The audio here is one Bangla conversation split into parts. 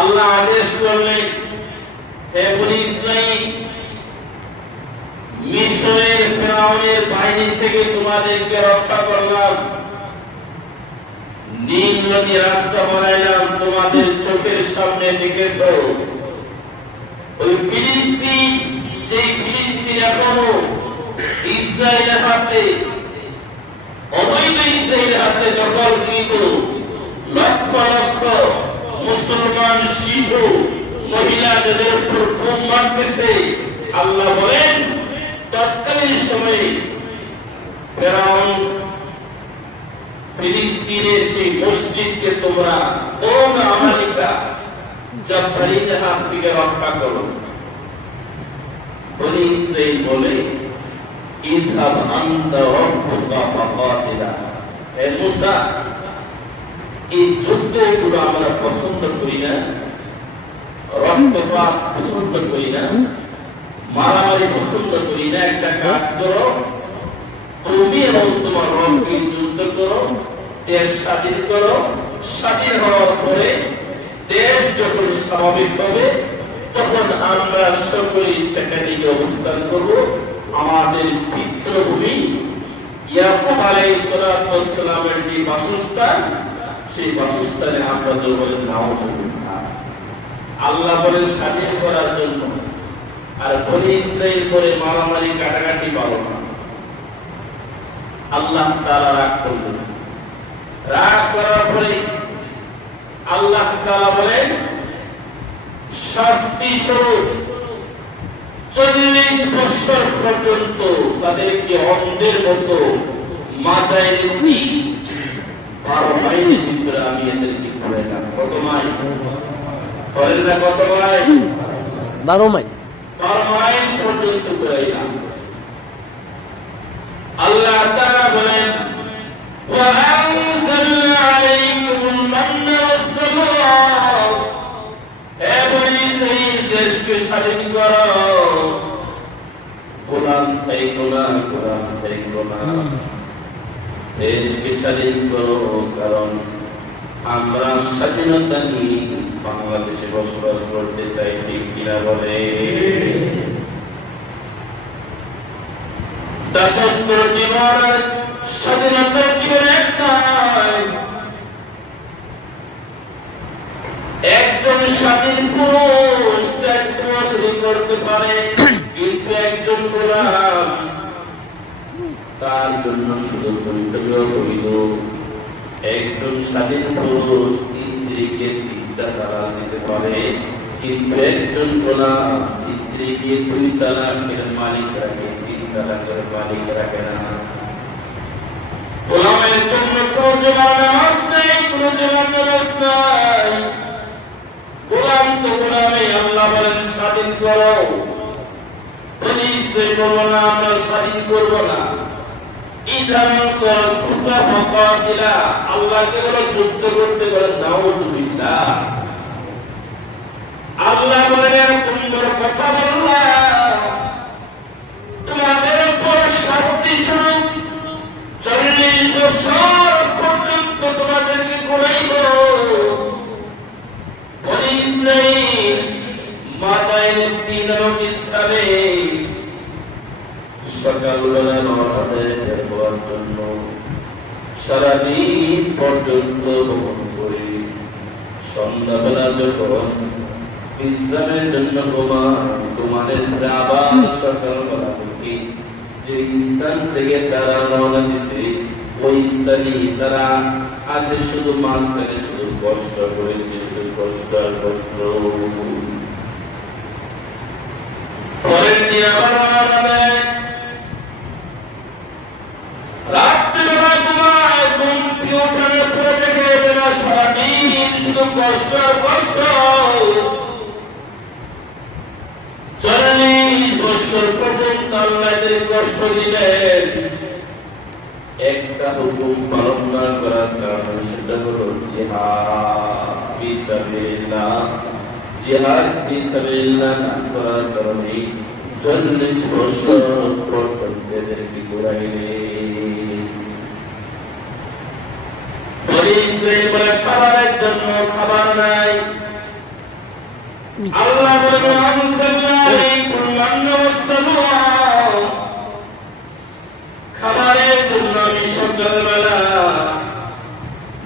আল্লাহ আদেশ করলেন, হে বনী ইসরাঈল, মিশরের ফিরআউনের বাহিনী থেকে তোমাদেরকে রক্ষা করলাম, নীল নদী রাস্তা বানাইলাম, তোমাদের চোখের সামনে দেখেছো। ওই ফিলিস্তিন, যে ফিলিস্তিন এখনো ইসরায়েলের হাতে, অবৈধ ইসরায়েলের হাতে দখলকৃত, লক্ষ লক্ষ মুসলমান শিশু মহিলা যাদের উপর বোম মারতেছে, আল্লাহ বলেন তৎকালীন সময়ে ফিরআউন ফিলিস্তিনের সেই মসজিদকে তোমরা বোম আমালিকা জাব্বারিনের হাত থেকে রক্ষা করো। বনী ইসরাঈল বলে, ইযহাব আনতা রাব্বুকা ফাকাতিলা, হে মুসা, এই যুদ্ধগুলো আমরা পছন্দ করি না, রক্তপাত পছন্দ করি না, মারামারি পছন্দ করি না। একটা কাজ করো, তুমি এবং তোমার রবকে যুদ্ধ করো, দেশ স্বাধীন করো। স্বাধীন হওয়ার পরে দেশ যখন স্বাভাবিক হবে, তখন আমরা সকলেই সেখানে গিয়ে অবস্থান করব। আমাদের পিতৃভূমি ইয়াকুব আলাইহিস সালামের যে বাসস্থান, সেই বাসস্থানে আমরা বলেন নাউজুবিল্লাহ। আল্লাহ বলেন স্বাধীন করার জন্য, আর বনী ইসরাঈল করে মারামারি কাটাকাটি পারো না। আল্লাহ তাআলা রাগ করলেন। রাগ করার পরে আল্লাহ তাআলা বলেন, শাস্তি স্বরূপ 40 বছর পর্যন্ত তাদেরকে অন্ধের মতো মাথায় নিতে 12 মাইলের ভিতরে আমি এদেরকে ঘুরাইলাম। কত মাইল? বলেন না কত মাইল? 12 মাইল। 12 মাইল পর্যন্ত ঘুরাইলাম। আল্লাহ তাআলা বলেন, ওয়া আনজালনা আলাইকুমুল মান্না ওয়াস-সালাওয়া, হে বনী ইসরাঈল, দেশকে স্বাধীন করো, গোলাম থাইকো না, গোলাম থাইকো না, দেশকে স্বাধীন করো। কারণ আমরা স্বাধীনতা নিয়ে বাংলাদেশে বসবাস করতে চাই, ঠিক কিনা বলে? দাসত্বের জীবন স্বাধীনতার জীবন একটাই। একজন স্বাধীন পুরুষ চাকরি করতে পারে, কিন্তু একজন গোলাম, তার জন্য শুধু বৈধ। একজন স্বাধীন পুরুষ স্ত্রীকে 3টা তালাক দিতে পারে, কিন্তু একজন গোলাম স্ত্রীকে 2 তালাকের মালিক রাখে, 3 তালাকের মালিক রাখে না। গোলামের জন্য কোন জবাব নামাজ নেই, কোন জবাব নামাজ নাই। গোলাম তো গোলামই। আল্লাহ বলেন স্বাধীন করো। বনী ইসরাঈল বলল না, আমরা স্বাধীন করব না। ইদামান করতুকা ফাকাতিলা, আল্লাহকে বলে যুদ্ধ করতে বলেন নাউজুবিল্লাহ। আল্লাহ বলেন এরকম বড় কথা বললা, তোমাদের উপর শাস্তি স্বরূপ 40 বছর পর্যন্ত তোমাদেরকে ঘুরাইব। বনী ইসরাঈল মাথায় নেত্রী নামক স্থানে সকালবেলা নমাজের পড়ার জন্য সারাদিন পর্যন্ত ভ্রমণ করি। সন্ধ্যাবেলা যখন বিশ্রামের জন্য তোমাদের আবার সকালবেলা উঠি, যে স্থান থেকে তারা রওনা দিছে, ওই স্থানে তারা আছে শুধু মাঝখানে শুধু কষ্ট করেছে, শুধু কষ্ট আর কষ্ট। পরের দিন আবার রওনা দেয়। রাত্রিবেলা ঘুমায়, ঘুম থেকে ওঠানোর পরে দেখে এরা সারাদিন শুধু কষ্ট আর কষ্ট। 40 বছর পর্যন্ত আল্লাহ কষ্ট দিলেন। একটা হুকুম পালন না করার কারণে, সেটা হলো জিহাদ ফি সাবিলিল্লাহ। জিহাদ ফি সাবিলিল্লাহ না করার কারণে 40 বছর পর্যন্ত এদেরকে ঘুরাইলেন। বনী ইসরাঈল বলে খাবারের জন্য খাবার নাই, আল্লাহ বলেন আনসালনা আলাইকুম মান্না ওয়াসসালওয়া, খাবারের জন্য আমি সকালবেলা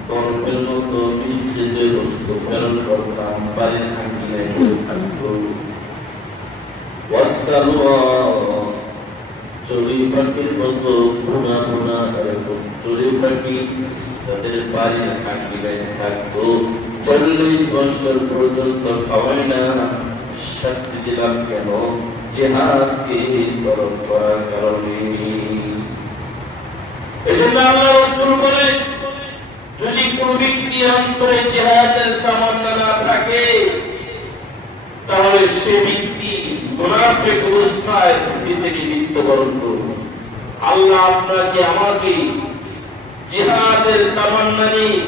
বরফের মতো মিষ্টি যে বস্তু প্রেরণ করতাম বাড়ির আঙিনায় থাকতো। ওয়াসসালওয়া চড়ুই পাখির মতো ভুনা ভুনা এরকম চড়ুই পাখি তাদের বাড়ির আঙিনায় থাকতো। 40 বছর পর্যন্ত খাওয়াই না, শাস্তি দিলাম কেন? জিহাদকে তরক করার কারণে। এজন্য আল্লাহ রাসূল বলেন, যদি কোন ব্যক্তির অন্তরে জিহাদের তামান্না না থাকে তাহলে সে ব্যক্তি মুনাফিক অবস্থায় পৃথিবী থেকে মৃত্যুবরণ করবে। আল্লাহ আপনাকে আমাকে জিহাদের তামান্না নিয়ে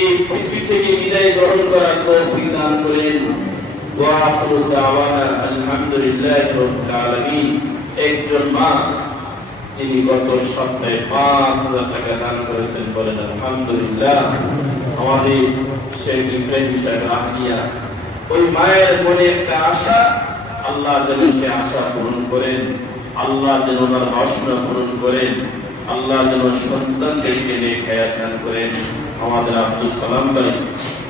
এই পৃথিবী থেকে বিদায় গ্রহণ করার তৌফিক দান করেন। ওয়া আখিরু দাওয়ানা আলহামদুলিল্লাহি রাব্বিল আলামিন। একজন মা তিনি গত সপ্তাহে 5000 টাকা দান করেছেন, বলেন আলহামদুলিল্লাহ। আমাদের শেখ ইব্রাহিম সাহেব আহিয়া, ওই মায়ের মনে একটা আশা, আল্লাহ যেন সে আশা পূরণ করেন, আল্লাহ যেন ওনার বাসনা পূরণ করেন, আল্লাহ যেন সন্তানদেরকে নেক হায়াত দান করেন। আমাদের আব্দুল সালাম ভাই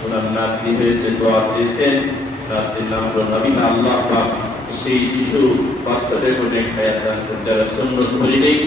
ওনার নাতনি হয়েছে, দোয়া চেয়েছেন, নাতনির নাম হলো নবীনা। আল্লাহ পাক সেই শিশু বাচ্চাদের নেক হায়াত দান করতে, যারা সুন্নাত ধরে নেই